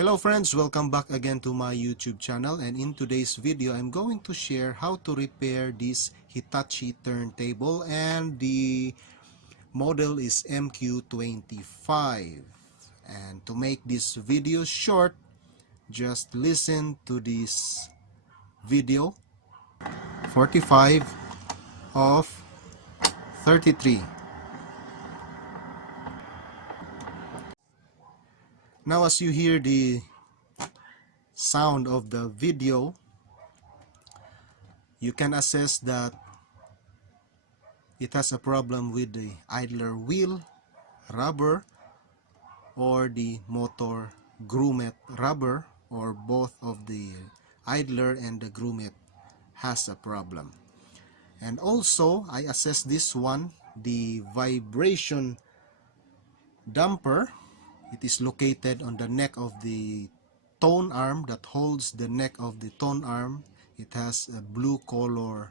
Hello friends, welcome back again to my YouTube channel, and in today's video I'm going to share how to repair this Hitachi turntable, and the model is MQ-25. And to make this video short, just listen to this video 45 of 33. Now as you hear the sound of the video, you can assess that it has a problem with the idler wheel rubber or the motor grommet rubber, or both of the idler and the grommet has a problem. And also I assess this one, the vibration damper. It is located on the neck of the tone arm that holds the neck of the tone arm. It has a blue color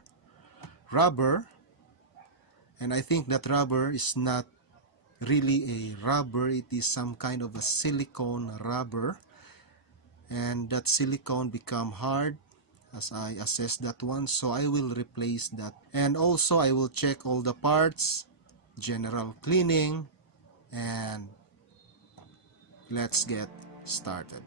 rubber, and I think that rubber is not really a rubber, it is some kind of a silicone rubber, and that silicone become hard as I assess that one, so I will replace that. And also I will check all the parts, general cleaning, and let's get started.